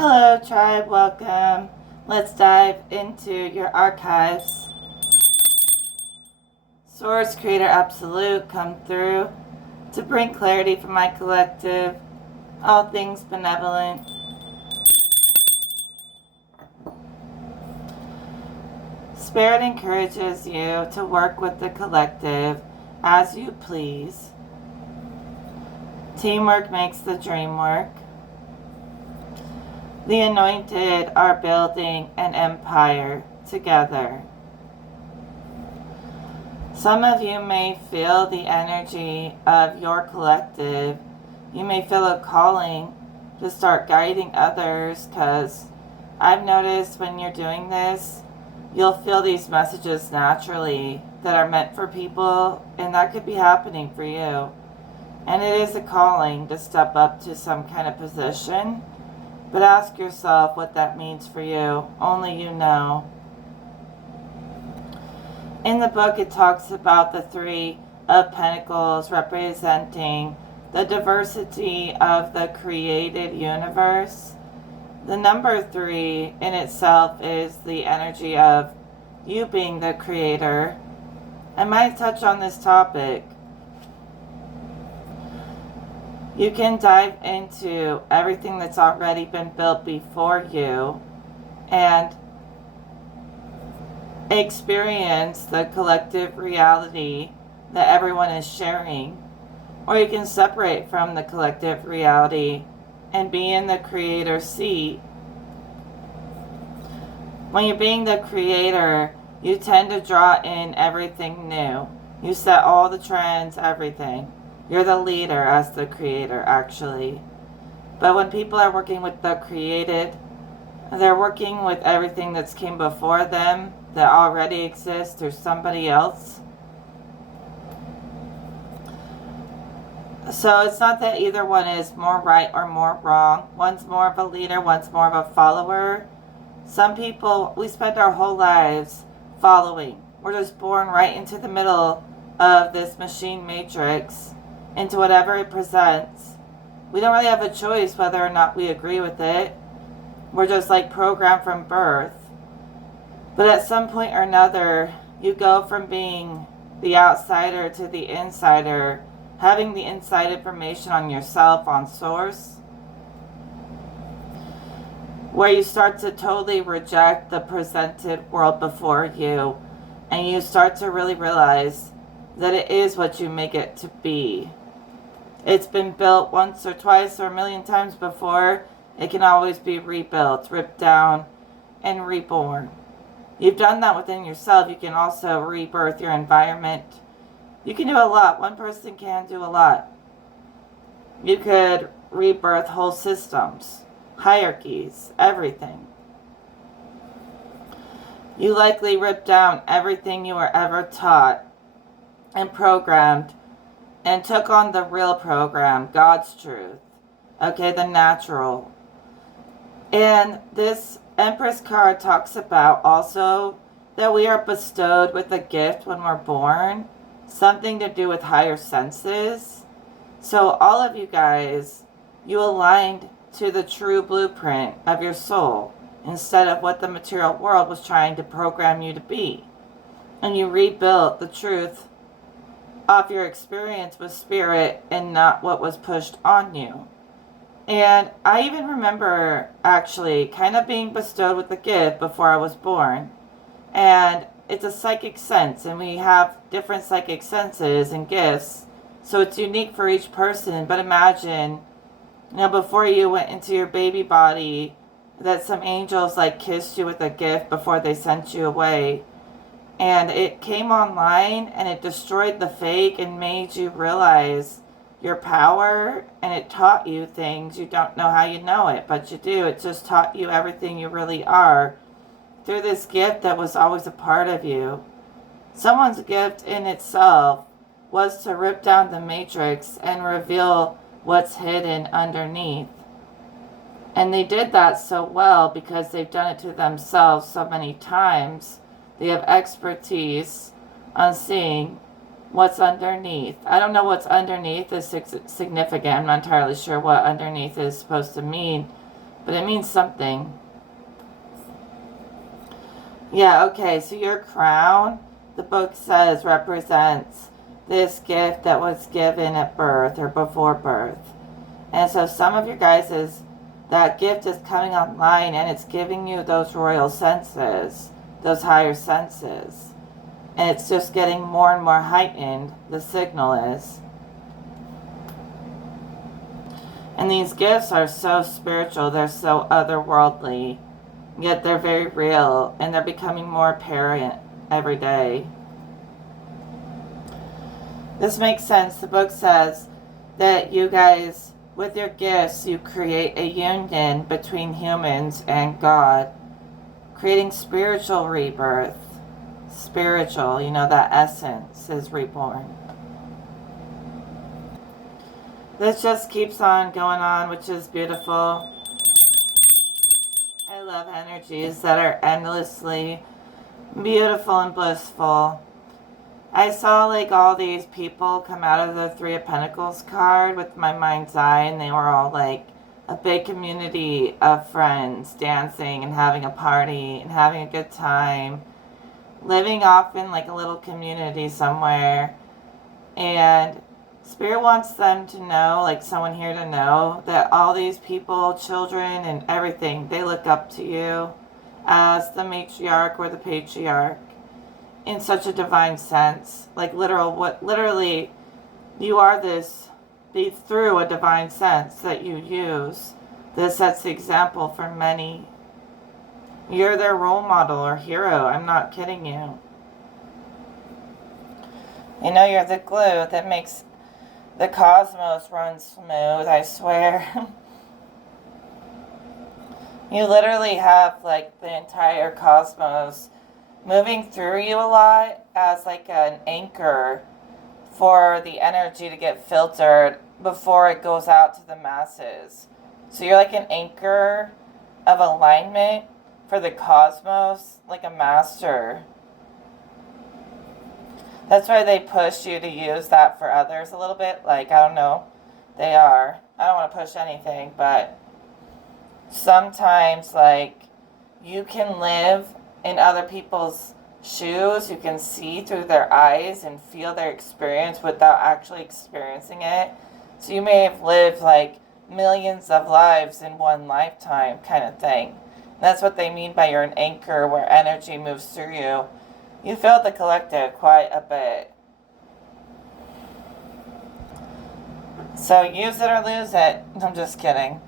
Hello, tribe. Welcome. Let's dive into your archives. Source, Creator, Absolute, come through to bring clarity for my collective. All things benevolent. Spirit encourages you to work with the collective as you please. Teamwork makes the dream work. The anointed are building an empire together. Some of you may feel the energy of your collective. You may feel a calling to start guiding others, because I've noticed when you're doing this, you'll feel these messages naturally that are meant for people, and that could be happening for you. And it is a calling to step up to some kind of position. But ask yourself what that means for you. Only you know. In the book, it talks about the Three of Pentacles representing the diversity of the created universe. The number 3 in itself is the energy of you being the creator. I might touch on this topic. You can dive into everything that's already been built before you and experience the collective reality that everyone is sharing. Or you can separate from the collective reality and be in the creator seat. When you're being the creator, you tend to draw in everything new. You set all the trends, everything. You're the leader as the creator, actually. But when people are working with the created, they're working with everything that's came before them, that already exists through somebody else. So it's not that either one is more right or more wrong. One's more of a leader, one's more of a follower. Some people, we spend our whole lives following. We're just born right into the middle of this machine matrix, into whatever it presents. We don't really have a choice whether or not we agree with it. We're just like programmed from birth. But at some point or another, you go from being the outsider to the insider, having the inside information on yourself, on source, where you start to totally reject the presented world before you, and you start to really realize that it is what you make it to be. It's been built once or twice or a million times before. It can always be rebuilt, ripped down, and reborn. You've done that within yourself. You can also rebirth your environment. You can do a lot. One person can do a lot. You could rebirth whole systems, hierarchies, everything. You likely ripped down everything you were ever taught and programmed, and took on the real program, God's truth. Okay, the natural. And this Empress card talks about also that we are bestowed with a gift when we're born, something to do with higher senses. So all of you guys, you aligned to the true blueprint of your soul instead of what the material world was trying to program you to be. And you rebuilt the truth of your experience with spirit and not what was pushed on you. And I even remember actually kind of being bestowed with a gift before I was born. And it's a psychic sense, and we have different psychic senses and gifts. So it's unique for each person. But imagine, before you went into your baby body, that some angels like kissed you with a gift before they sent you away. And it came online and it destroyed the fake and made you realize your power, and it taught you things you don't know how you know it, but you do. It just taught you everything you really are through this gift that was always a part of you. Someone's gift in itself was to rip down the matrix and reveal what's hidden underneath. And they did that so well because they've done it to themselves so many times. They have expertise on seeing what's underneath. I don't know what's underneath is significant. I'm not entirely sure what underneath is supposed to mean. but it means something. Yeah, okay, so your crown, the book says, represents this gift that was given at birth or before birth. And so some of you guys that gift is coming online and it's giving you those royal senses, those higher senses. And it's just getting more and more heightened, the signal is. And these gifts are so spiritual, they're so otherworldly, yet they're very real, and they're becoming more apparent every day. This makes sense. The book says that you guys, with your gifts, you create a union between humans and God, creating spiritual rebirth. Spiritual, that essence is reborn. This just keeps on going on, which is beautiful. I love energies that are endlessly beautiful and blissful. I saw all these people come out of the Three of Pentacles card with my mind's eye, and they were all a big community of friends dancing and having a party and having a good time, living off in a little community somewhere. And Spirit wants them to know, someone here to know, that all these people, children and everything, they look up to you as the matriarch or the patriarch in such a divine sense. Literally, you are this, through a divine sense that you use. This sets the example for many. You're their role model or hero. I'm not kidding you. You're the glue that makes the cosmos run smooth, I swear. You literally have the entire cosmos moving through you a lot as an anchor for the energy to get filtered before it goes out to the masses. So you're an anchor of alignment for the cosmos, like a master. That's why they push you to use that for others a little bit. I don't know. They are. I don't want to push anything, but sometimes, you can live in other people's shoes. You can see through their eyes and feel their experience without actually experiencing it. So you may have lived, millions of lives in one lifetime kind of thing. And that's what they mean by you're an anchor where energy moves through you. You feel the collective quite a bit. So use it or lose it. I'm just kidding.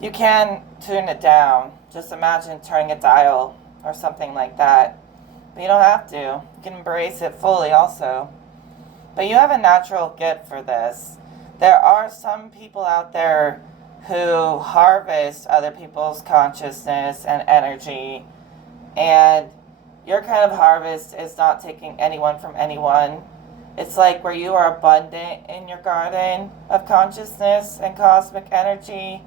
You can tune it down. Just imagine turning a dial or something like that. But you don't have to. You can embrace it fully also. But you have a natural gift for this. There are some people out there who harvest other people's consciousness and energy, and your kind of harvest is not taking anyone from anyone. It's where you are abundant in your garden of consciousness and cosmic energy,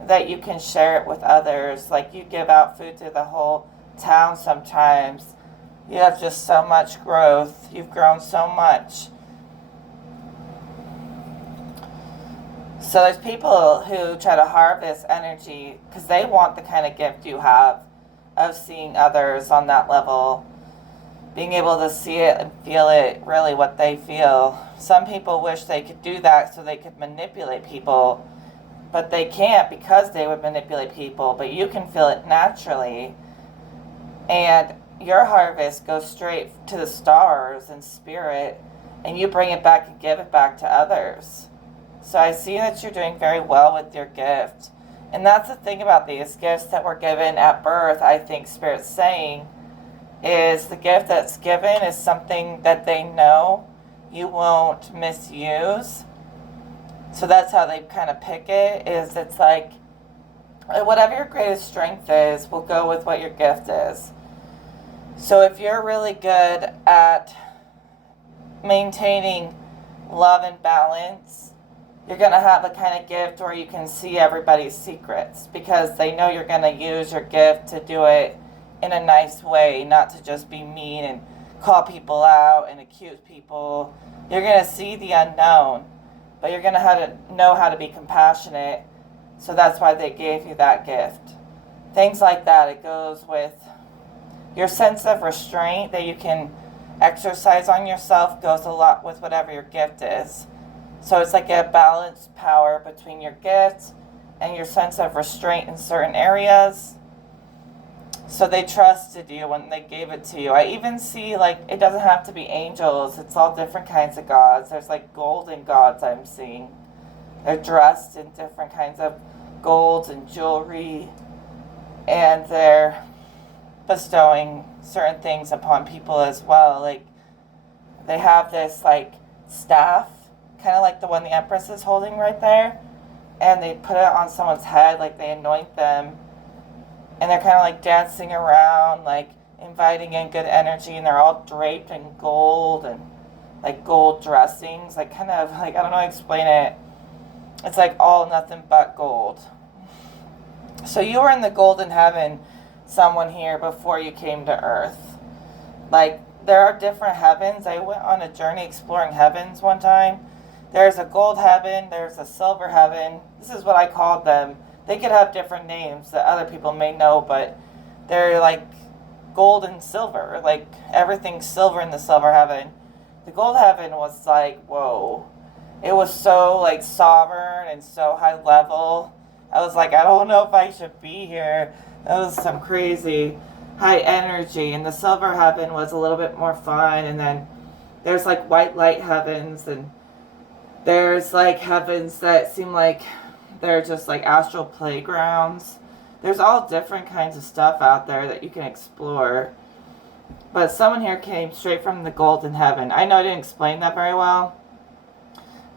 that you can share it with others. You give out food to the whole town sometimes. You have just so much growth. You've grown so much. So there's people who try to harvest energy because they want the kind of gift you have of seeing others on that level, being able to see it and feel it, really what they feel. Some people wish they could do that so they could manipulate people, but they can't because they would manipulate people. But you can feel it naturally, and your harvest goes straight to the stars and spirit, and you bring it back and give it back to others. So I see that you're doing very well with your gift. And that's the thing about these gifts that were given at birth, I think Spirit's saying, is the gift that's given is something that they know you won't misuse. So that's how they kind of pick it, is it's whatever your greatest strength is will go with what your gift is. So if you're really good at maintaining love and balance, you're going to have a kind of gift where you can see everybody's secrets, because they know you're going to use your gift to do it in a nice way, not to just be mean and call people out and accuse people. You're going to see the unknown, but you're going to know how to be compassionate So that's why they gave you that gift. Things like that. It goes with your sense of restraint that you can exercise on yourself, goes a lot with whatever your gift is. So it's like a balanced power between your gift and your sense of restraint in certain areas. So they trusted you when they gave it to you. I even see, like, it doesn't have to be angels. It's all different kinds of gods. There's like golden gods I'm seeing. They're dressed in different kinds of golds and jewelry. And they're bestowing certain things upon people as well. Like, they have this, like, staff, kind of like the one the Empress is holding right there. And they put it on someone's head, like they anoint them. And they're kind of like dancing around, like inviting in good energy. And they're all draped in gold and like gold dressings. Like kind of like, I don't know how to explain it. It's like all nothing but gold. So you were in the golden heaven, someone here, before you came to earth. Like, there are different heavens. I went on a journey exploring heavens one time. There's a gold heaven, there's a silver heaven. This is what I called them. They could have different names that other people may know, but they're like gold and silver. Like, everything's silver in the silver heaven. The gold heaven was like, whoa. It was so like sovereign and so high level. I was like, I don't know if I should be here. That was some crazy high energy. And the silver heaven was a little bit more fun. And then there's like white light heavens. And there's like heavens that seem like they're just like astral playgrounds. There's all different kinds of stuff out there that you can explore. But someone here came straight from the golden heaven. I know I didn't explain that very well.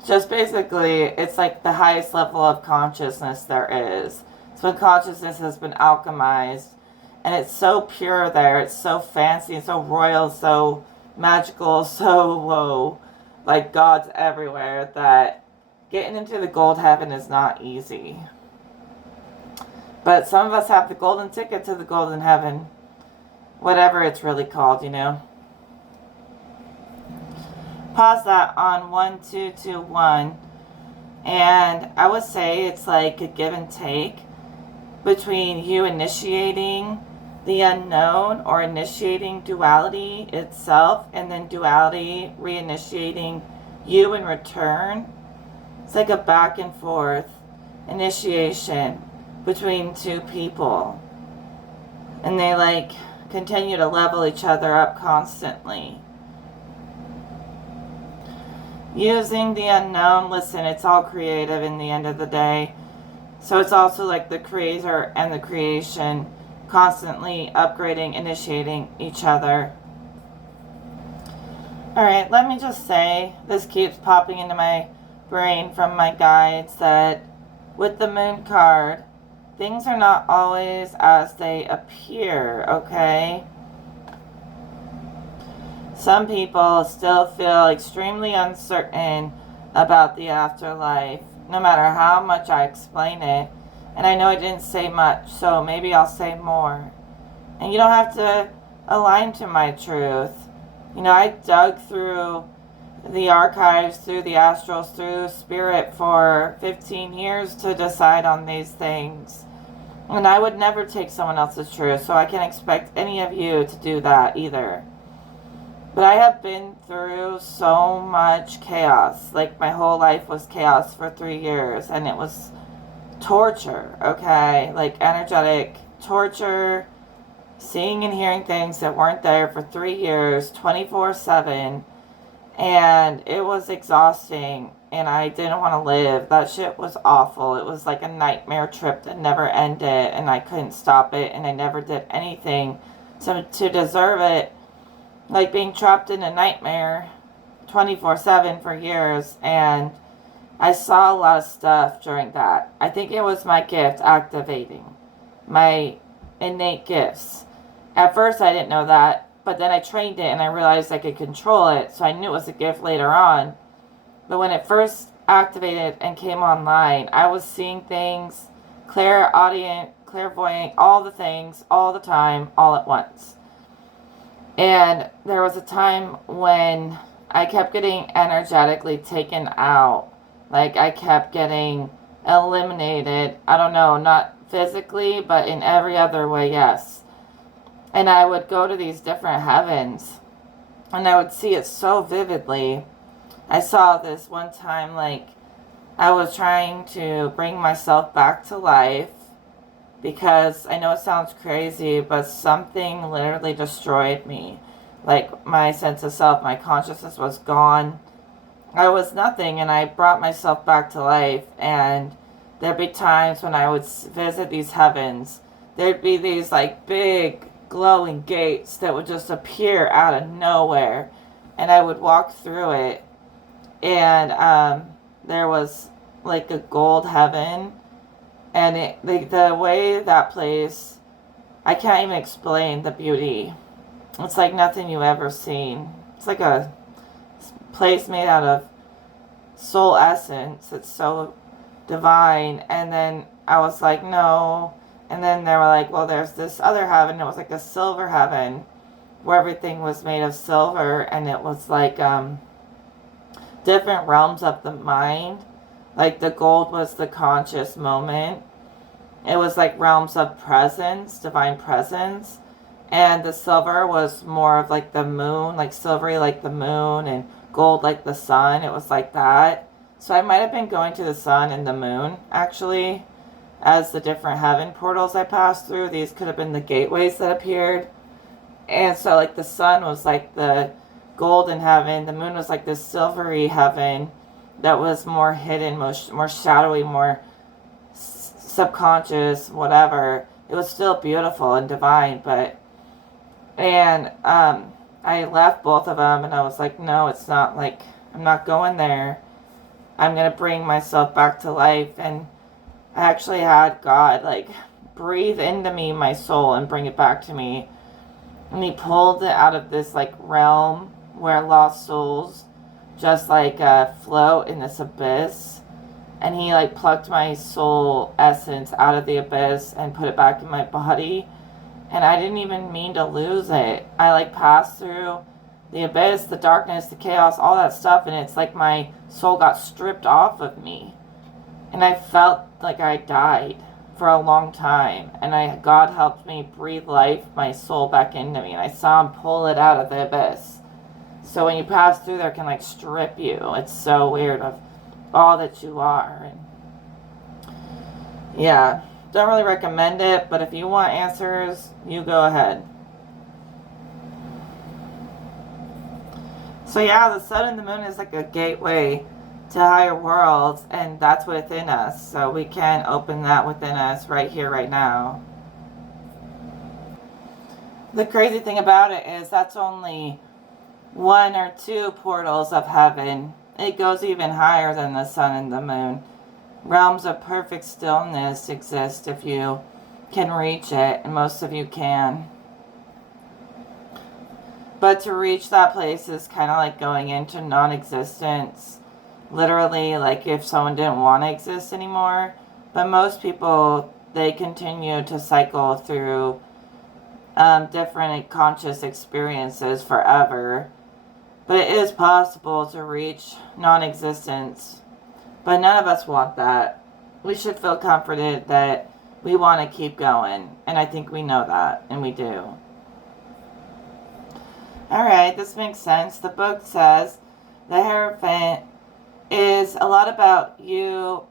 Just basically, it's like the highest level of consciousness there is. It's when consciousness has been alchemized. And it's so pure there. It's so fancy and so royal, so magical, so whoa. Like God's everywhere, that getting into the gold heaven is not easy. But some of us have the golden ticket to the golden heaven. Whatever it's really called, you know. Pause that on 1221. And I would say it's like a give and take between you initiating the unknown or initiating duality itself, and then duality reinitiating you in return. It's like a back and forth initiation between two people. And they like continue to level each other up constantly. Using the unknown, listen, it's all creative in the end of the day. So it's also like the creator and the creation constantly upgrading, initiating each other. Alright, let me just say, this keeps popping into my brain from my guides, that with the moon card, things are not always as they appear, okay? Some people still feel extremely uncertain about the afterlife, no matter how much I explain it. And I know I didn't say much, so maybe I'll say more. And you don't have to align to my truth. You know, I dug through the archives, through the astrals, through spirit for 15 years to decide on these things. And I would never take someone else's truth, so I can't expect any of you to do that either. But I have been through so much chaos. Like, my whole life was chaos for 3 years, and it was torture, okay? Like, energetic torture, seeing and hearing things that weren't there for 3 years, 24/7, and it was exhausting, and I didn't want to live. That shit was awful. It was like a nightmare trip that never ended, and I couldn't stop it, and I never did anything to deserve it. Like being trapped in a nightmare 24/7 for years, and I saw a lot of stuff during that. I think it was my gift activating my innate gifts. At first I didn't know that, but then I trained it and I realized I could control it, so I knew it was a gift later on. But when it first activated and came online, I was seeing things, clairaudient, clairvoyant, all the things, all the time, all at once. And there was a time when I kept getting energetically taken out. Like, I kept getting eliminated. I don't know, not physically, but in every other way, yes. And I would go to these different heavens, and I would see it so vividly. I saw this one time, like, I was trying to bring myself back to life, because I know it sounds crazy, but something literally destroyed me. Like, my sense of self, my consciousness was gone. I was nothing, and I brought myself back to life. And there'd be times when I would visit these heavens. There'd be these, like, big glowing gates that would just appear out of nowhere. And I would walk through it. And there was, like, a gold heaven. And the way that place, I can't even explain the beauty. It's like nothing you've ever seen. It's like a place made out of soul essence. It's so divine. And then I was like, no. And then they were like, well, there's this other heaven. It was like a silver heaven where everything was made of silver. And it was like different realms of the mind. Like the gold was the conscious moment. It was like realms of presence, divine presence. And the silver was more of like the moon, like silvery like the moon, and gold like the sun. It was like that. So I might have been going to the sun and the moon, actually, as the different heaven portals I passed through. These could have been the gateways that appeared. And so like the sun was like the golden heaven. The moon was like this silvery heaven that was more hidden, more shadowy, more subconscious, whatever. It was still beautiful and divine, but I left both of them, and I was like, no, it's not, like, I'm not going there. I'm gonna bring myself back to life. And I actually had God, like, breathe into me my soul and bring it back to me. And he pulled it out of this, like, realm where lost souls just like float in this abyss. And he like plucked my soul essence out of the abyss and put it back in my body. And I didn't even mean to lose it. I like passed through the abyss, the darkness, the chaos, all that stuff. And it's like my soul got stripped off of me. And I felt like I died for a long time. And God helped me breathe life, my soul back into me. And I saw him pull it out of the abyss. So when you pass through there, it can like strip you. It's so weird of all that you are. And yeah, don't really recommend it, but if you want answers, you go ahead. So yeah, the sun and the moon is like a gateway to higher worlds, and that's within us. So we can open that within us right here, right now. The crazy thing about it is that's only 1 or 2 portals of heaven. It goes even higher than the sun and the moon. Realms of perfect stillness exist if you can reach it, and most of you can. But to reach that place is kind of like going into non-existence. Literally, like if someone didn't want to exist anymore. But most people, they continue to cycle through different conscious experiences forever. But it is possible to reach non-existence. But none of us want that. We should feel comforted that we want to keep going. And I think we know that. And we do. Alright, this makes sense. The book says the Hierophant is a lot about you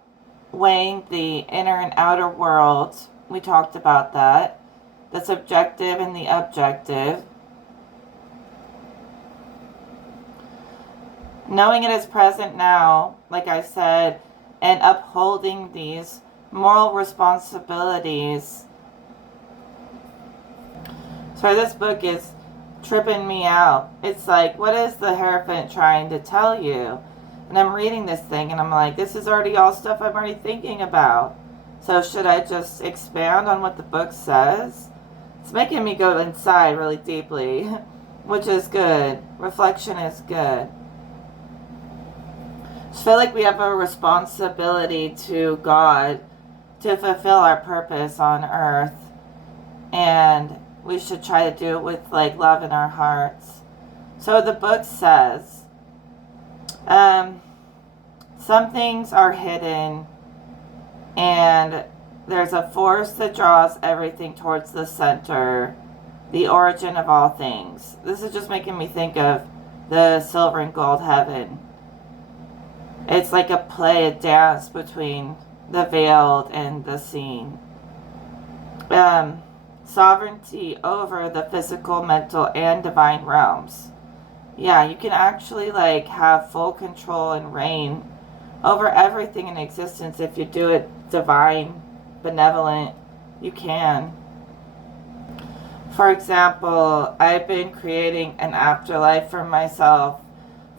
weighing the inner and outer worlds. We talked about that. The subjective and the objective. Knowing it is present now, like I said, and upholding these moral responsibilities. So this book is tripping me out. It's like, what is the Hierophant trying to tell you? And I'm reading this thing and I'm like, this is already all stuff I'm already thinking about. So should I just expand on what the book says? It's making me go inside really deeply, which is good. Reflection is good. I feel like we have a responsibility to God to fulfill our purpose on earth, and we should try to do it with like love in our hearts. So the book says some things are hidden And there's a force that draws everything towards the center, the origin of all things. This is just making me think of the silver and gold heaven. It's like a play, a dance between the veiled and the seen. Sovereignty over the physical, mental, and divine realms. Yeah, you can actually like have full control and reign over everything in existence if you do it divine, benevolent. You can. For example, I've been creating an afterlife for myself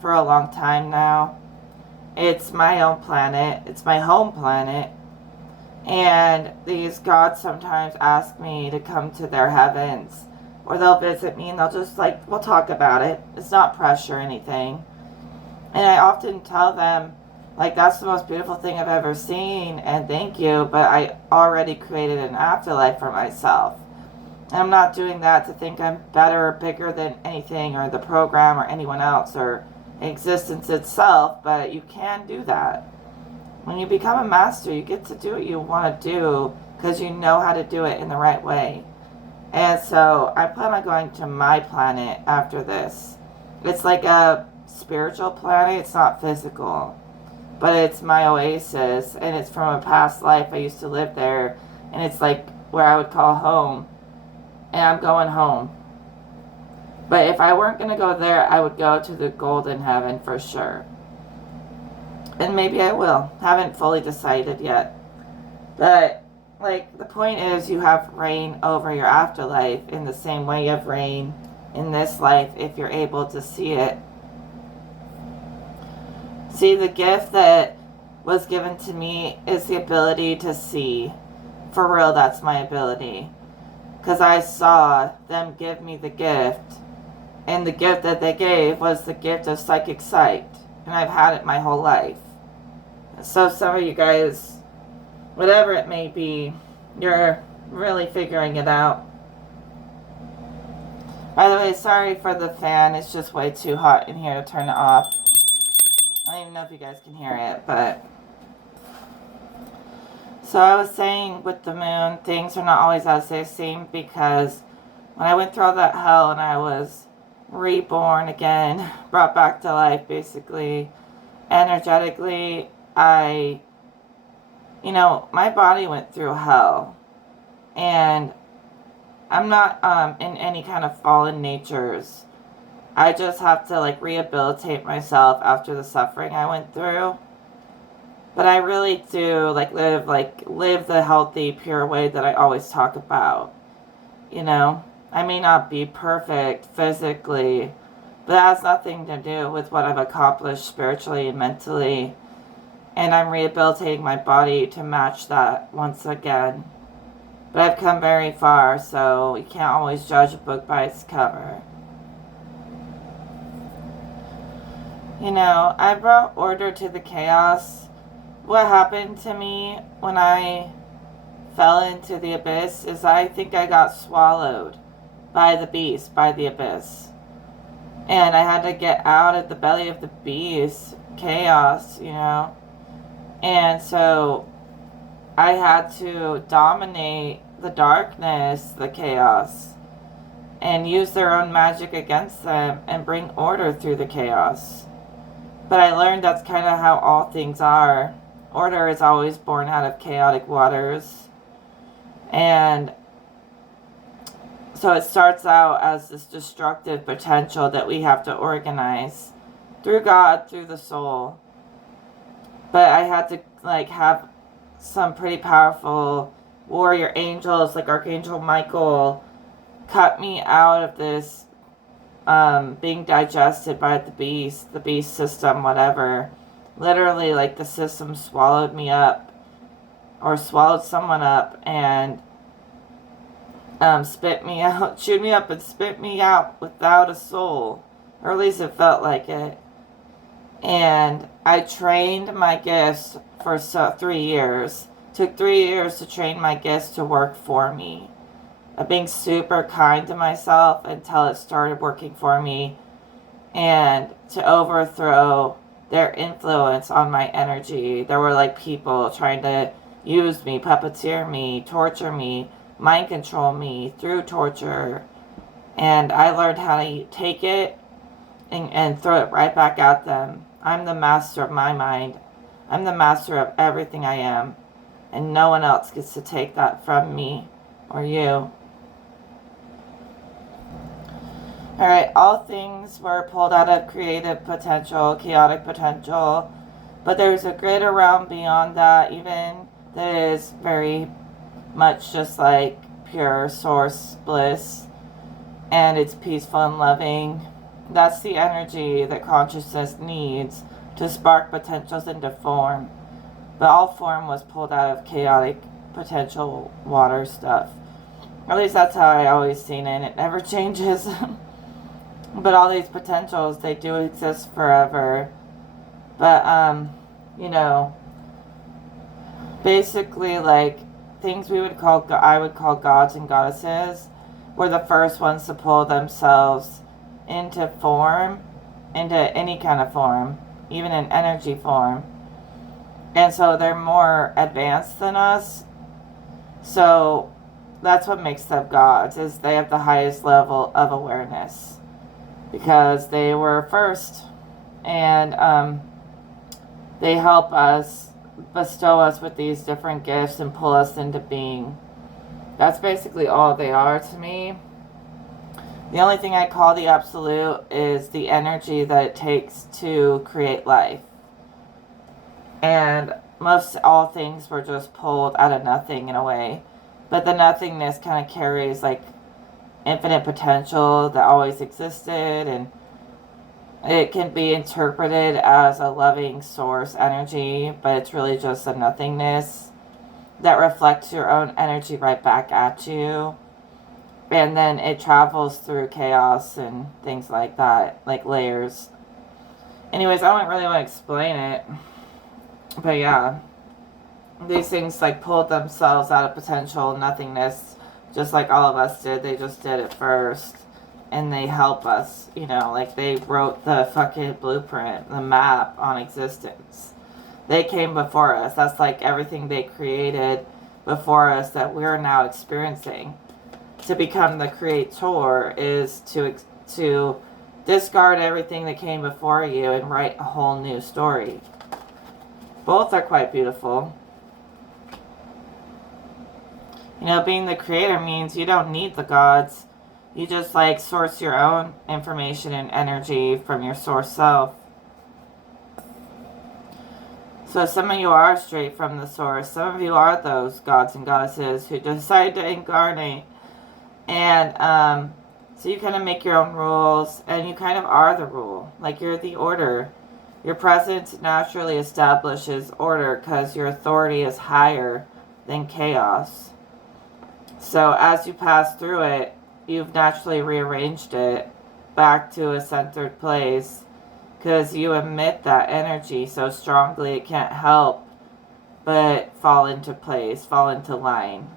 for a long time now. It's my own planet. It's my home planet. And these gods sometimes ask me to come to their heavens. Or they'll visit me and they'll just like, we'll talk about it. It's not pressure or anything. And I often tell them, like, that's the most beautiful thing I've ever seen. And thank you. But I already created an afterlife for myself. And I'm not doing that to think I'm better or bigger than anything or the program or anyone else or existence itself, but you can do that. When you become a master, you get to do what you want to do because you know how to do it in the right way. And so I plan on going to my planet after this. It's like a spiritual planet. It's not physical, but it's my oasis, and it's from a past life. I used to live there, and it's like where I would call home, and I'm going home. But if I weren't going to go there, I would go to the golden heaven for sure. And maybe I will. Haven't fully decided yet. But, like, the point is you have reign over your afterlife in the same way you have reign in this life if you're able to see it. See, the gift that was given to me is the ability to see. For real, that's my ability. Because I saw them give me the gift. And the gift that they gave was the gift of psychic sight. And I've had it my whole life. So some of you guys, whatever it may be, you're really figuring it out. By the way, sorry for the fan. It's just way too hot in here to turn it off. I don't even know if you guys can hear it, but... So I was saying with the moon, things are not always as they seem, because when I went through all that hell and I was reborn again, brought back to life basically, energetically, my body went through hell. And I'm not in any kind of fallen natures. I just have to like rehabilitate myself after the suffering I went through. But I really do live the healthy, pure way that I always talk about. I may not be perfect physically, but that has nothing to do with what I've accomplished spiritually and mentally. And I'm rehabilitating my body to match that once again. But I've come very far, so you can't always judge a book by its cover. I brought order to the chaos. What happened to me when I fell into the abyss is I think I got swallowed by the beast, by the abyss. And I had to get out of the belly of the beast, chaos, And so I had to dominate the darkness, the chaos, and use their own magic against them and bring order through the chaos. But I learned that's kind of how all things are. Order is always born out of chaotic waters. And so it starts out as this destructive potential that we have to organize through God, through the soul. But I had to have some pretty powerful warrior angels like Archangel Michael cut me out of this being digested by the beast system, whatever. Literally, the system swallowed me up, or swallowed someone up, and spit me out, chewed me up and spit me out without a soul. Or at least it felt like it. And I trained my gifts for 3 years. Took 3 years to train my gifts to work for me. Of being super kind to myself until it started working for me. And to overthrow their influence on my energy. There were people trying to use me, puppeteer me, torture me, mind control me through torture. And I learned how to take it and throw it right back at them. I'm the master of my mind. I'm the master of everything I am. And no one else gets to take that from me or you. Alright, all things were pulled out of creative potential, chaotic potential. But there's a greater realm beyond that, even that is very much just like pure source bliss. And it's peaceful and loving. That's the energy that consciousness needs to spark potentials into form. But all form was pulled out of chaotic potential water stuff. At least that's how I always seen it. It never changes. But all these potentials, they do exist forever. But, you know, basically like things I would call gods and goddesses were the first ones to pull themselves into form, into any kind of form, even in energy form. And so they're more advanced than us. So that's what makes them gods, is they have the highest level of awareness. Because they were first. And they help us, bestow us with these different gifts and pull us into being. That's basically all they are to me. The only thing I call the absolute is the energy that it takes to create life. And most all things were just pulled out of nothing in a way. But the nothingness kind of carries like infinite potential that always existed, and it can be interpreted as a loving source energy, but it's really just a nothingness that reflects your own energy right back at you. And then it travels through chaos and things like that, like layers. Anyways, I don't really want to explain it. But yeah, these things like pulled themselves out of potential nothingness, just like all of us did. They just did it first. And they help us, you know, like they wrote the fucking blueprint, the map on existence. They came before us. That's like everything they created before us that we're now experiencing. To become the creator is to discard everything that came before you and write a whole new story. Both are quite beautiful. You know, being the creator means you don't need the gods. You just like source your own information and energy from your source self. So some of you are straight from the source. Some of you are those gods and goddesses who decide to incarnate. And so you kind of make your own rules, and you kind of are the rule. Like you're the order. Your presence naturally establishes order because your authority is higher than chaos. So as you pass through it, you've naturally rearranged it back to a centered place because you emit that energy so strongly it can't help but fall into place, fall into line.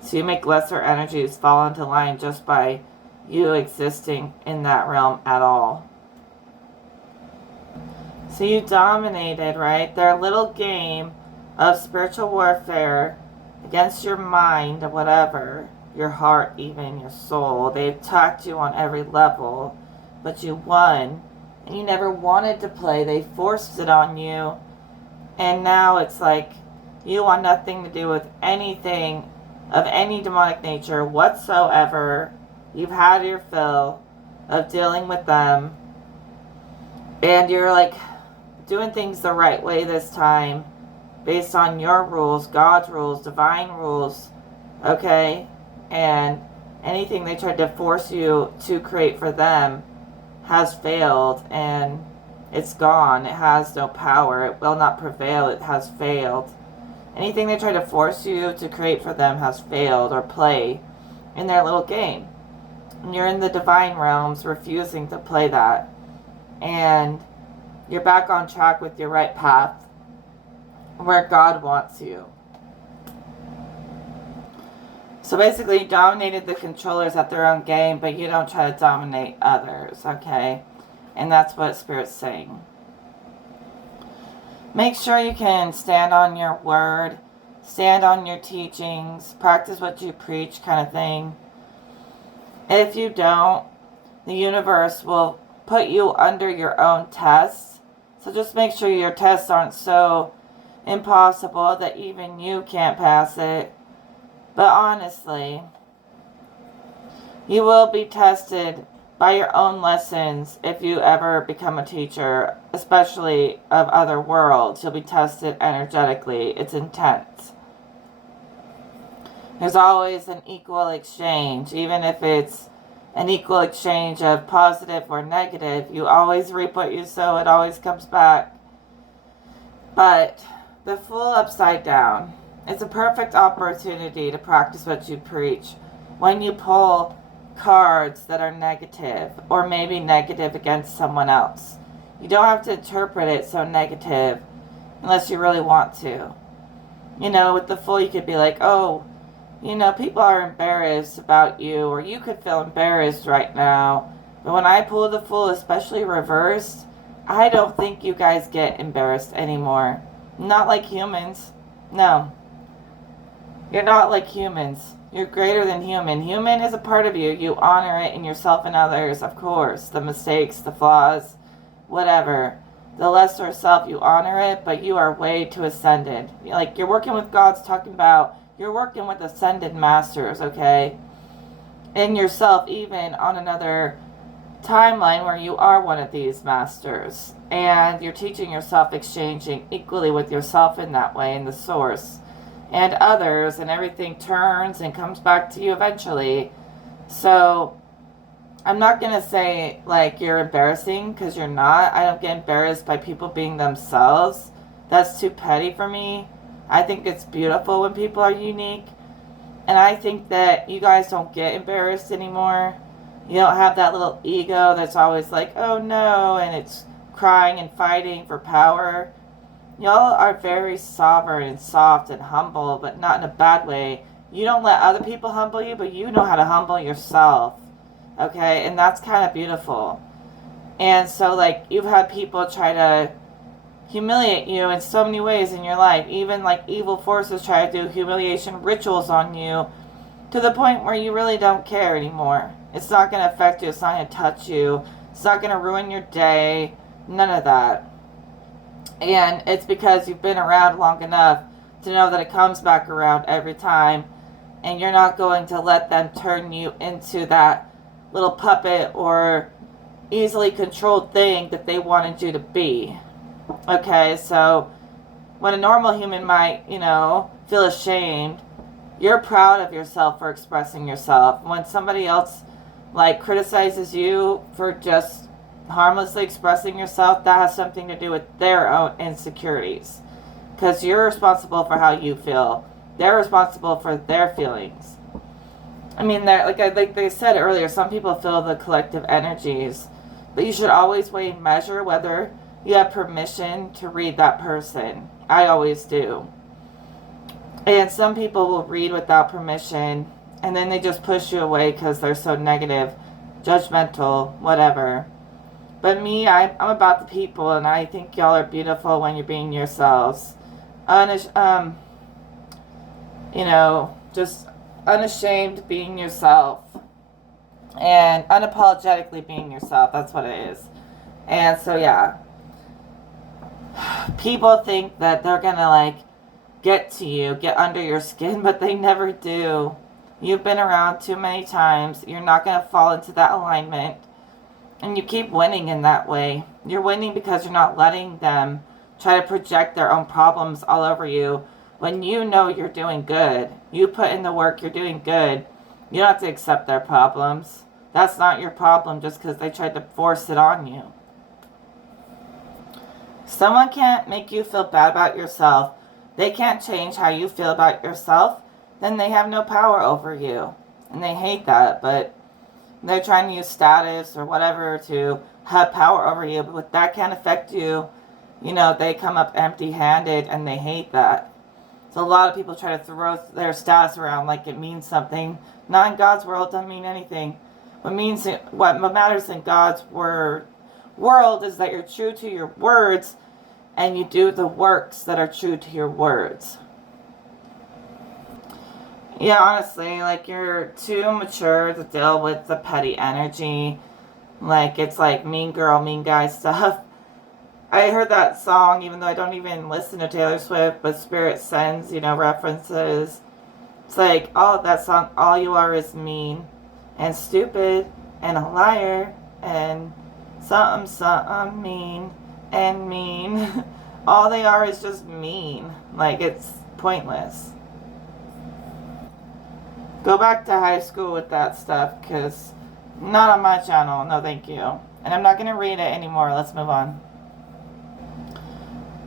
So you make lesser energies fall into line just by you existing in that realm at all. So you dominated, right? Their little game of spiritual warfare against your mind or whatever, your heart even, your soul. They attacked you on every level, but you won. And you never wanted to play. They forced it on you. And now it's like you want nothing to do with anything of any demonic nature whatsoever. You've had your fill of dealing with them. And you're like doing things the right way this time, based on your rules, God's rules, divine rules, okay? And anything they tried to force you to create for them has failed, and it's gone. It has no power. It will not prevail. It has failed. Anything they try to force you to create for them has failed or play in their little game. And you're in the divine realms refusing to play that. And you're back on track with your right path where God wants you. So basically, you dominated the controllers at their own game, but you don't try to dominate others, okay? And that's what Spirit's saying. Make sure you can stand on your word stand on your teachings, practice what you preach kind of thing. If you don't, the universe will put you under your own tests. So just make sure your tests aren't so impossible that even you can't pass it. But honestly, you will be tested by your own lessons if you ever become a teacher, especially of other worlds. You'll be tested energetically. It's intense. There's always an equal exchange, even if it's an equal exchange of positive or negative. You always reap what you sow. It always comes back. But the full upside down, it's a perfect opportunity to practice what you preach. When you pull cards that are negative, or maybe negative against someone else, you don't have to interpret it so negative unless you really want to. You know, with the Fool, you could be like, oh, you know, people are embarrassed about you, or you could feel embarrassed right now. But when I pull the Fool, especially reversed, I don't think you guys get embarrassed anymore. Not like humans. No. You're not like humans. You're greater than human. Human is a part of you. You honor it in yourself and others, of course. The mistakes, the flaws, whatever. The lesser self, you honor it, but you are way too ascended. Like, you're working with God's talking about, you're working with ascended masters, okay? In yourself, even on another timeline where you are one of these masters. And you're teaching yourself, exchanging equally with yourself in that way, in the source. And others, and everything turns and comes back to you eventually. So I'm not going to say like you're embarrassing, because you're not. I don't get embarrassed by people being themselves. That's too petty for me. I think it's beautiful when people are unique. And I think that you guys don't get embarrassed anymore. You don't have that little ego that's always like, oh no, and it's crying and fighting for power. Y'all are very sovereign and soft and humble, but not in a bad way. You don't let other people humble you, but you know how to humble yourself. Okay? And that's kind of beautiful. And so, like, you've had people try to humiliate you in so many ways in your life. Even, like, evil forces try to do humiliation rituals on you to the point where you really don't care anymore. It's not going to affect you. It's not going to touch you. It's not going to ruin your day. None of that. And it's because you've been around long enough to know that it comes back around every time. And you're not going to let them turn you into that little puppet or easily controlled thing that they wanted you to be. Okay, so when a normal human might, you know, feel ashamed, you're proud of yourself for expressing yourself. When somebody else, like, criticizes you for just harmlessly expressing yourself, that has something to do with their own insecurities, because you're responsible for how you feel. They're responsible for their feelings. I mean, like they said earlier, some people feel the collective energies, but you should always weigh and measure whether you have permission to read that person. I always do. And some people will read without permission, and then they just push you away because they're so negative, judgmental, whatever. But me, I'm about the people, and I think y'all are beautiful when you're being yourselves. You know, just unashamed being yourself. And unapologetically being yourself. That's what it is. And so, yeah. People think that they're gonna, like, get to you, get under your skin, but they never do. You've been around too many times. You're not gonna fall into that alignment. And you keep winning in that way. You're winning because you're not letting them try to project their own problems all over you when you know you're doing good. You put in the work, you're doing good. You don't have to accept their problems. That's not your problem just because they tried to force it on you. Someone can't make you feel bad about yourself. They can't change how you feel about yourself. Then they have no power over you. And they hate that, but they're trying to use status or whatever to have power over you, but that can't affect you. You know, they come up empty-handed, and they hate that. So a lot of people try to throw their status around like it means something. Not in God's world, it doesn't mean anything. What matters in God's world is that you're true to your words, and you do the works that are true to your words. Yeah, honestly, like you're too mature to deal with the petty energy. Like it's like mean girl, mean guy stuff. I heard that song even though I don't even listen to Taylor Swift, but Spirit sends, references. It's like, oh, that song, all you are is mean and stupid and a liar and something mean and mean. All they are is just mean. Like, it's pointless. Go back to high school with that stuff, because not on my channel. No, thank you. And I'm not going to read it anymore. Let's move on.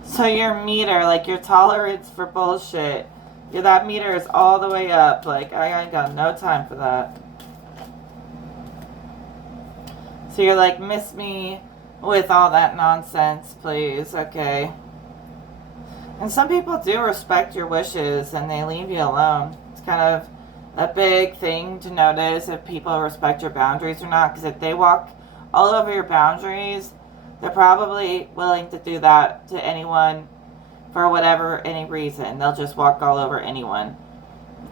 So your meter, like your tolerance for bullshit, that meter is all the way up. Like, I ain't got no time for that. So you're like, miss me with all that nonsense, please. Okay. And some people do respect your wishes and they leave you alone. It's kind of a big thing to notice if people respect your boundaries or not. Because if they walk all over your boundaries, they're probably willing to do that to anyone for whatever, any reason. They'll just walk all over anyone.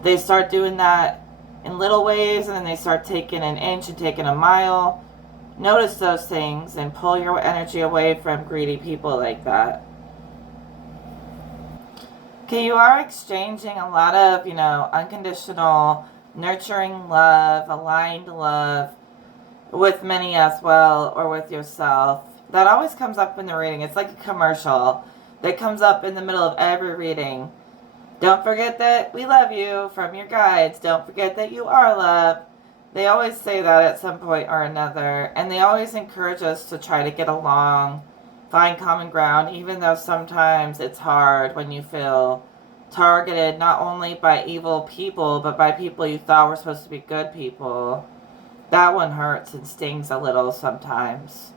They start doing that in little ways and then they start taking an inch and taking a mile. Notice those things and pull your energy away from greedy people like that. Okay, you are exchanging a lot of, unconditional, nurturing love, aligned love with many as well, or with yourself. That always comes up in the reading. It's like a commercial that comes up in the middle of every reading. Don't forget that we love you from your guides. Don't forget that you are loved. They always say that at some point or another. And they always encourage us to try to get along, find common ground, even though sometimes it's hard when you feel targeted not only by evil people, but by people you thought were supposed to be good people. That one hurts and stings a little sometimes.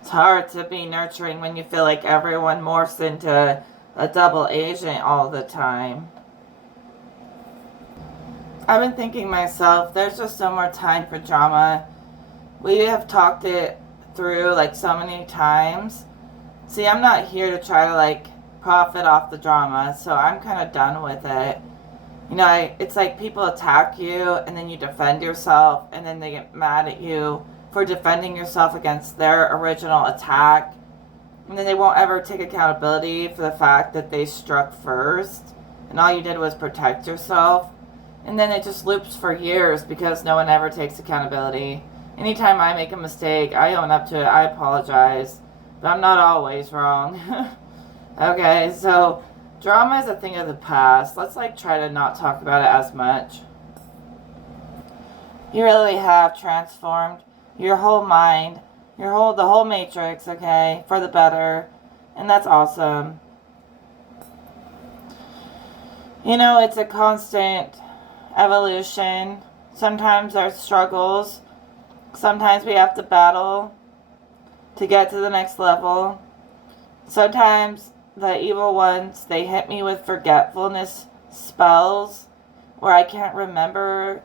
It's hard to be nurturing when you feel like everyone morphs into a double agent all the time. I've been thinking myself, there's just no more time for drama. We have talked it through like so many times. See, I'm not here to try to like profit off the drama, so I'm kind of done with it. It's like people attack you and then you defend yourself and then they get mad at you for defending yourself against their original attack. And then they won't ever take accountability for the fact that they struck first and all you did was protect yourself. And then it just loops for years because no one ever takes accountability. Anytime I make a mistake, I own up to it. I apologize. But I'm not always wrong. Okay, so drama is a thing of the past. Let's try to not talk about it as much. You really have transformed your whole mind, the whole matrix, okay, for the better. And that's awesome. It's a constant evolution. Sometimes there's struggles. Sometimes we have to battle to get to the next level. Sometimes the evil ones, they hit me with forgetfulness spells where I can't remember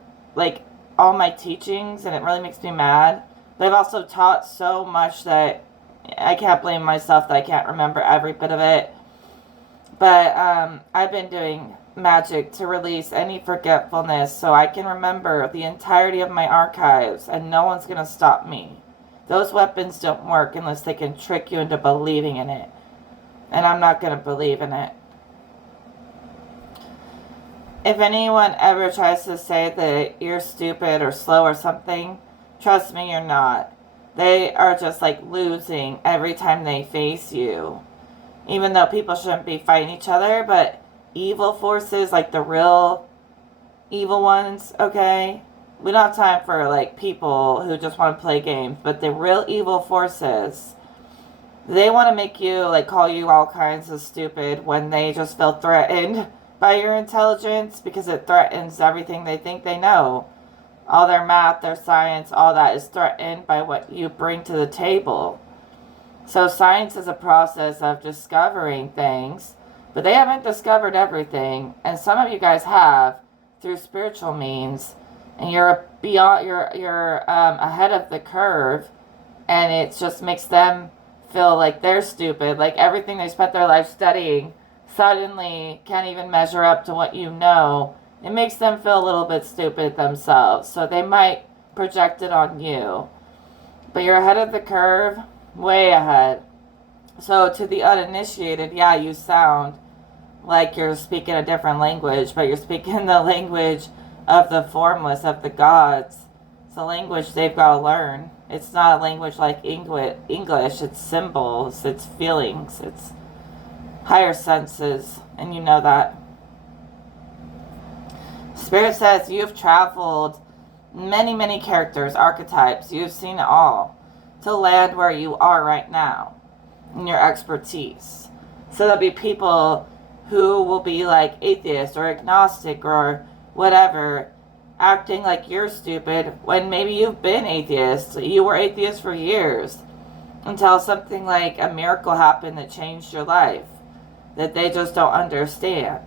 all my teachings and it really makes me mad. But I've also taught so much that I can't blame myself that I can't remember every bit of it. But I've been doing magic to release any forgetfulness so I can remember the entirety of my archives and no one's going to stop me. Those weapons don't work unless they can trick you into believing in it. And I'm not going to believe in it. If anyone ever tries to say that you're stupid or slow or something, trust me, you're not. They are just losing every time they face you. Even though people shouldn't be fighting each other, but evil forces, the real evil ones, okay? We don't have time for people who just want to play games, but the real evil forces, they want to make you call you all kinds of stupid when they just feel threatened by your intelligence because it threatens everything they think they know. All their math, their science, all that is threatened by what you bring to the table. So science is a process of discovering things, but they haven't discovered everything, and some of you guys have through spiritual means, and you're beyond, you're ahead of the curve, and it just makes them feel like they're stupid, like everything they spent their life studying suddenly can't even measure up to what you know, it makes them feel a little bit stupid themselves. So they might project it on you. But you're ahead of the curve, way ahead. So to the uninitiated, yeah, you sound like you're speaking a different language, but you're speaking the language of the formless, of the gods. It's a language they've got to learn. It's not a language like English. It's symbols, it's feelings, it's higher senses, and you know that. Spirit says you've traveled many, many characters, archetypes. You've seen it all to land where you are right now in your expertise. So there'll be people who will be like atheist or agnostic or whatever, acting like you're stupid when maybe you've been atheist. You were atheist for years until something like a miracle happened that changed your life that they just don't understand.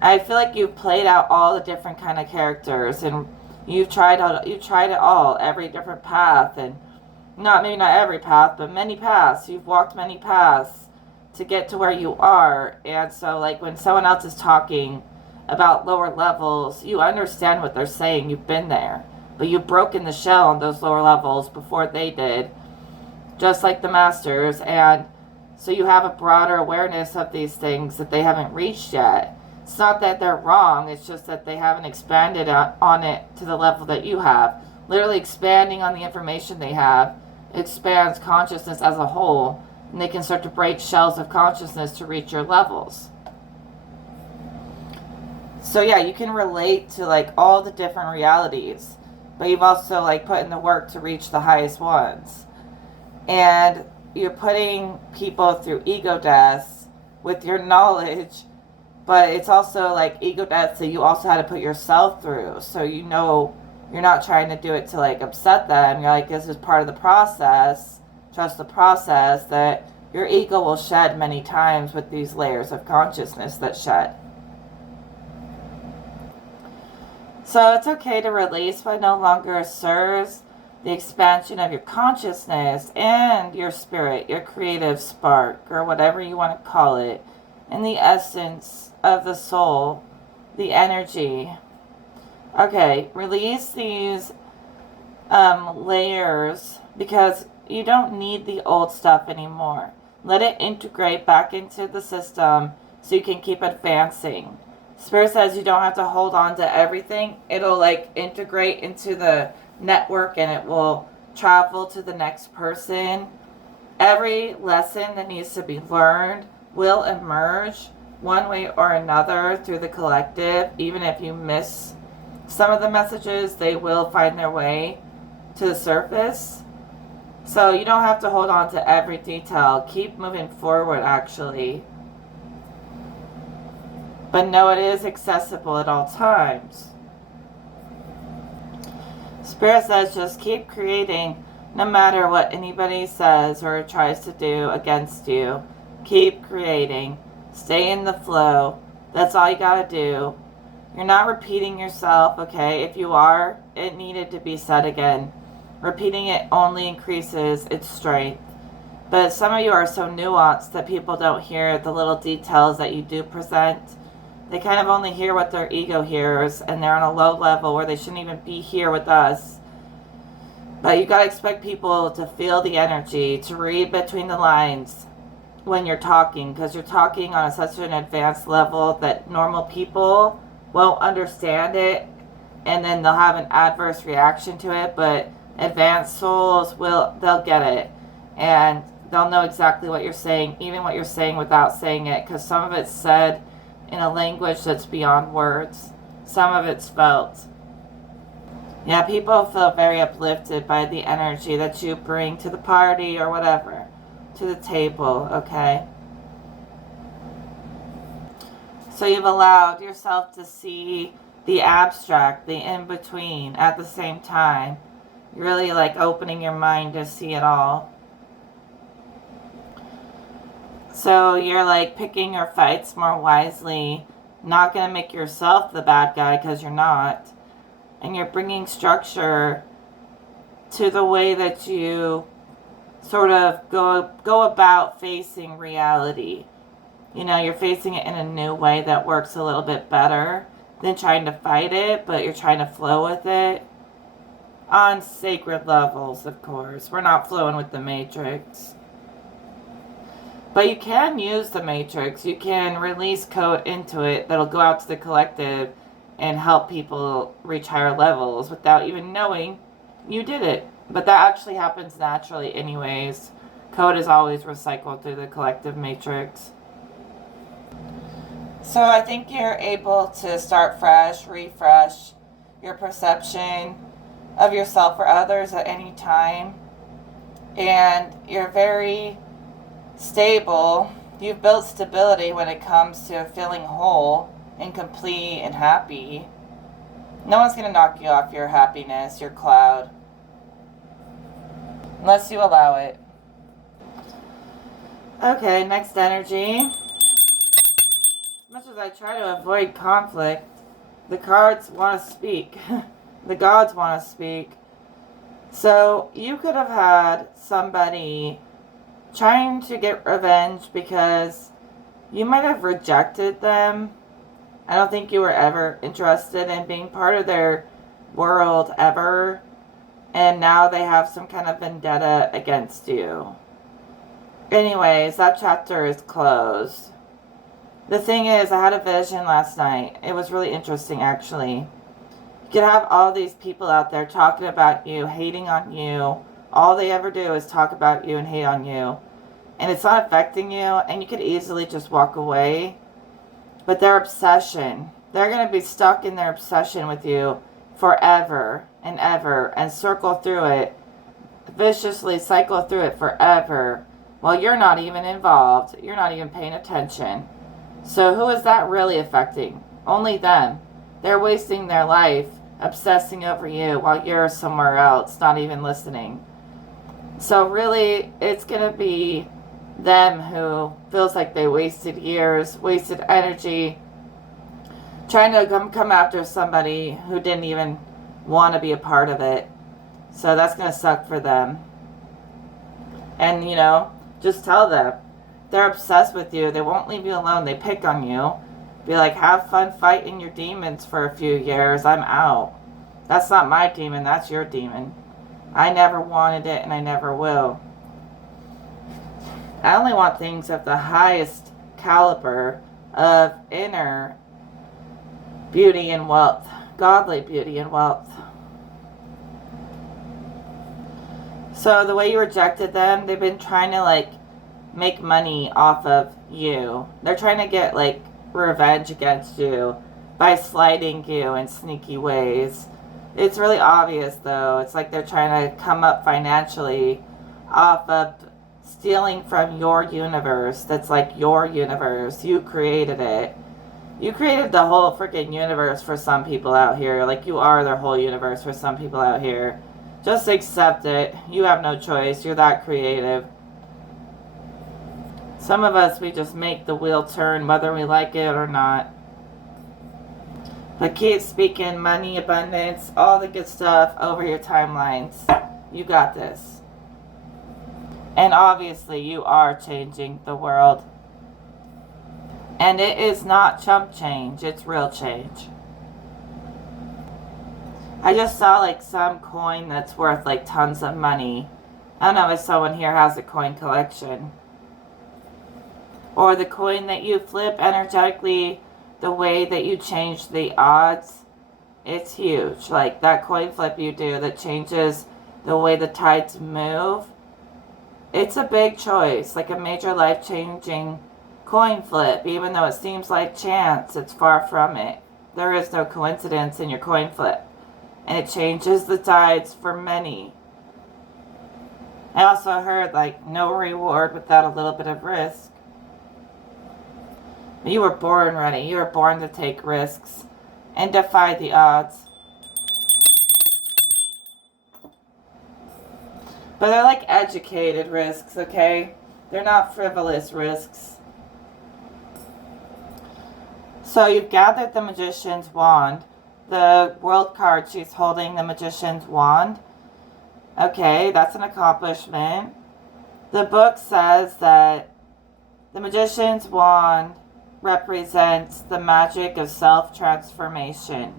I feel like you've played out all the different kind of characters, and you've tried it all, every different path, and maybe not every path, but many paths. You've walked many paths to get to where you are. And so like when someone else is talking about lower levels, you understand what they're saying. You've been there, but you've broken the shell on those lower levels before they did, just like the masters. And so you have a broader awareness of these things that they haven't reached yet. It's not that they're wrong, it's just that they haven't expanded on it to the level that you have. Literally expanding on the information they have expands consciousness as a whole, and they can start to break shells of consciousness to reach your levels. So yeah, you can relate to like all the different realities, but you've also like put in the work to reach the highest ones. And you're putting people through ego deaths with your knowledge, but it's also like ego deaths that you also had to put yourself through. So you know you're not trying to do it to like upset them. You're like, this is part of the process. Trust the process that your ego will shed many times with these layers of consciousness that shed. So it's okay to release what no longer serves the expansion of your consciousness and your spirit, your creative spark, or whatever you want to call it, and the essence of the soul, the energy. Okay, release these layers because you don't need the old stuff anymore. Let it integrate back into the system so you can keep advancing. Spirit says you don't have to hold on to everything. It'll like integrate into the network and it will travel to the next person. Every lesson that needs to be learned will emerge one way or another through the collective. Even if you miss some of the messages, they will find their way to the surface. So you don't have to hold on to every detail. Keep moving forward, actually. But know it is accessible at all times. Spirit says just keep creating no matter what anybody says or tries to do against you. Keep creating. Stay in the flow. That's all you gotta do. You're not repeating yourself, okay? If you are, it needed to be said again. Repeating it only increases its strength. But some of you are so nuanced that people don't hear the little details that you do present. They kind of only hear what their ego hears, and they're on a low level where they shouldn't even be here with us. But you got to expect people to feel the energy, to read between the lines when you're talking, because you're talking on such an advanced level that normal people won't understand it, and then they'll have an adverse reaction to it. But advanced souls they'll get it, and they'll know exactly what you're saying, even what you're saying without saying it, because some of it's said in a language that's beyond words. Some of it's felt. Yeah, people feel very uplifted by the energy that you bring to the party or whatever, to the table, okay? So you've allowed yourself to see the abstract, the in-between at the same time. You're really like opening your mind to see it all. So you're like picking your fights more wisely, not going to make yourself the bad guy because you're not. And you're bringing structure to the way that you sort of go about facing reality. You know, you're facing it in a new way that works a little bit better than trying to fight it, but you're trying to flow with it. On sacred levels, of course. We're not flowing with the matrix. But you can use the matrix. You can release code into it that'll go out to the collective and help people reach higher levels without even knowing you did it. But that actually happens naturally anyways. Code is always recycled through the collective matrix. So I think you're able to start fresh, refresh your perception of yourself or others at any time. And you're very stable. You've built stability when it comes to feeling whole and complete and happy. No one's going to knock you off your happiness, your cloud. Unless you allow it. Okay, next energy. As much as I try to avoid conflict, the cards want to speak. The gods want to speak. So you could have had somebody trying to get revenge because you might have rejected them. I don't think you were ever interested in being part of their world ever. And now they have some kind of vendetta against you. Anyways, that chapter is closed. The thing is, I had a vision last night. It was really interesting, actually. You could have all these people out there talking about you, hating on you. All they ever do is talk about you and hate on you. And it's not affecting you, and you could easily just walk away. But their obsession, they're going to be stuck in their obsession with you forever and ever, and circle through it, viciously cycle through it forever, while you're not even involved. You're not even paying attention. So who is that really affecting? Only them. They're wasting their life obsessing over you while you're somewhere else, not even listening. So really, it's going to be them who feels like they wasted years, wasted energy, trying to come after somebody who didn't even want to be a part of it. So that's going to suck for them. And, you know, just tell them. They're obsessed with you. They won't leave you alone. They pick on you. Be like, have fun fighting your demons for a few years. I'm out. That's not my demon. That's your demon. I never wanted it, and I never will. I only want things of the highest caliber of inner beauty and wealth. Godly beauty and wealth. So the way you rejected them, they've been trying to, like, make money off of you. They're trying to get, like, revenge against you by slighting you in sneaky ways. It's really obvious, though. It's like they're trying to come up financially off of stealing from your universe. That's like your universe. You created it. You created the whole freaking universe for some people out here. Like, you are their whole universe for some people out here. Just accept it. You have no choice. You're that creative. Some of us, we just make the wheel turn whether we like it or not. But keep speaking money, abundance, all the good stuff over your timelines. You got this. And obviously you are changing the world. And it is not chump change, it's real change. I just saw like some coin that's worth like tons of money. I don't know if someone here has a coin collection. Or the coin that you flip energetically, the way that you change the odds, it's huge. Like that coin flip you do that changes the way the tides move. It's a big choice, like a major life-changing coin flip. Even though it seems like chance, it's far from it. There is no coincidence in your coin flip. And it changes the tides for many. I also heard like no reward without a little bit of risk. You were born ready. You were born to take risks and defy the odds. But they're like educated risks, okay? They're not frivolous risks. So you've gathered the Magician's Wand. The World card, she's holding the Magician's Wand. Okay, that's an accomplishment. The book says that The Magician's wand represents the magic of self-transformation.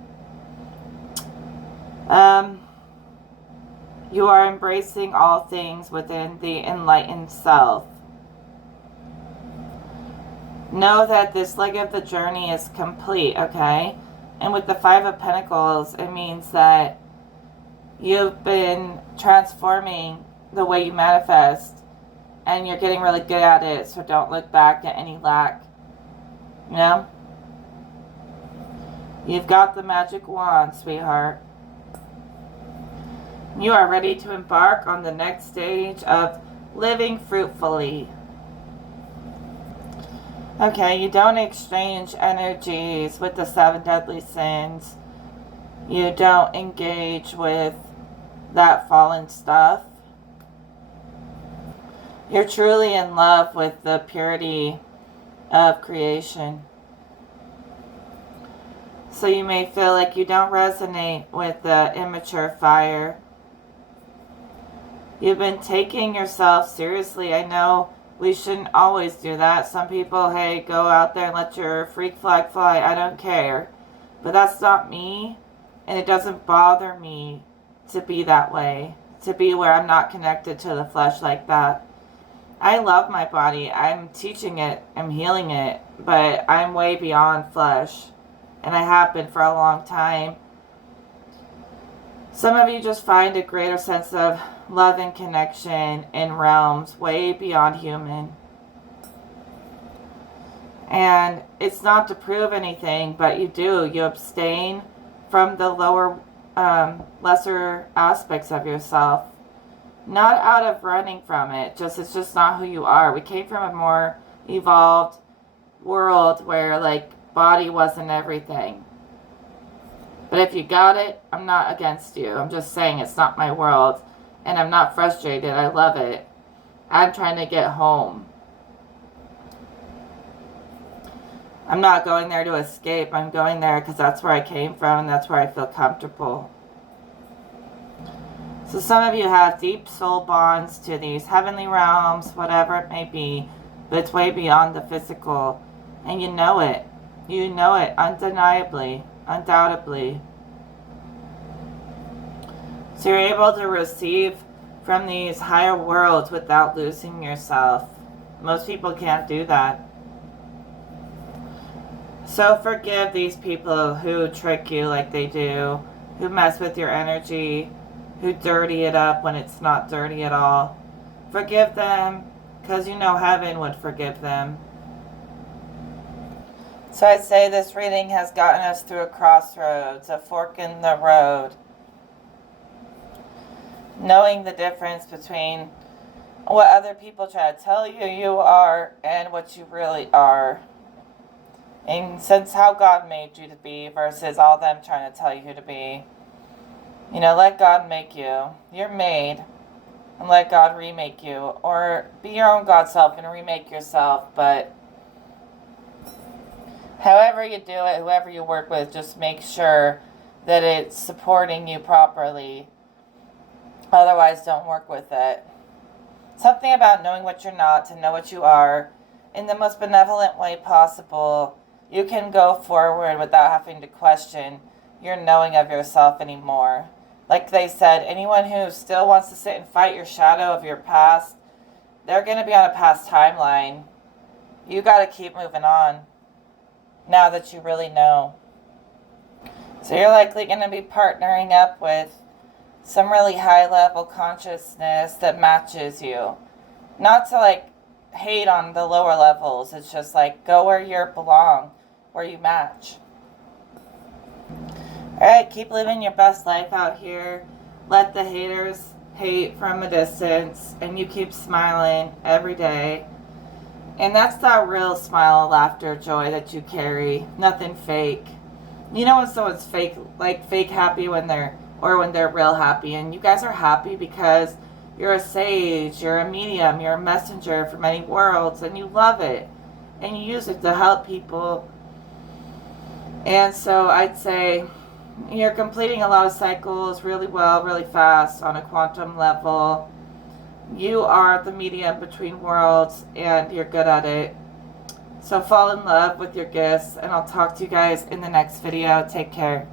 You are embracing all things within the enlightened self. Know that this leg of the journey is complete, okay? And with the Five of Pentacles, it means that you've been transforming the way you manifest, and you're getting really good at it, so don't look back at any lack. You know? You've got the magic wand, sweetheart. You are ready to embark on the next stage of living fruitfully. Okay, you don't exchange energies with the 7 deadly sins. You don't engage with that fallen stuff. You're truly in love with the purity of creation. So you may feel like you don't resonate with the immature fire. You've been taking yourself seriously. I know we shouldn't always do that. Some people, hey, go out there and let your freak flag fly. I don't care. But that's not me. And it doesn't bother me to be that way. To be where I'm not connected to the flesh like that. I love my body. I'm teaching it. I'm healing it. But I'm way beyond flesh. And I have been for a long time. Some of you just find a greater sense of love and connection in realms way beyond human. And it's not to prove anything, but you do. You abstain from the lower, lesser aspects of yourself. Not out of running from it. It's just not who you are. We came from a more evolved world where, like, body wasn't everything. But if you got it, I'm not against you. I'm just saying it's not my world. And I'm not frustrated. I love it. I'm trying to get home. I'm not going there to escape. I'm going there because that's where I came from and that's where I feel comfortable. So some of you have deep soul bonds to these heavenly realms, whatever it may be. But it's way beyond the physical. And you know it. You know it undeniably, undoubtedly. So you're able to receive from these higher worlds without losing yourself. Most people can't do that. So forgive these people who trick you like they do, who mess with your energy, who dirty it up when it's not dirty at all. Forgive them, because you know heaven would forgive them. So I'd say this reading has gotten us through a crossroads, a fork in the road. Knowing the difference between what other people try to tell you you are and what you really are. And since how God made you to be versus all them trying to tell you who to be. You know, let God make you. You're made. And let God remake you. Or be your own God self and remake yourself. But however you do it, whoever you work with, just make sure that it's supporting you properly. Otherwise, don't work with it. Something about knowing what you're not to know what you are in the most benevolent way possible. You can go forward without having to question your knowing of yourself anymore. Like they said, anyone who still wants to sit and fight your shadow of your past, they're going to be on a past timeline. You got to keep moving on now that you really know. So you're likely going to be partnering up with some really high level consciousness that matches you. Not to like hate on the lower levels. It's just like go where you belong, where you match. Alright, keep living your best life out here. Let the haters hate from a distance. And you keep smiling every day. And that's that real smile, laughter, joy that you carry. Nothing fake. You know when someone's fake, like fake happy when they're real happy. And you guys are happy because you're a sage, you're a medium, you're a messenger for many worlds, and you love it. And you use it to help people. And so I'd say you're completing a lot of cycles really well, really fast on a quantum level. You are the medium between worlds, and you're good at it. So fall in love with your gifts, and I'll talk to you guys in the next video. Take care.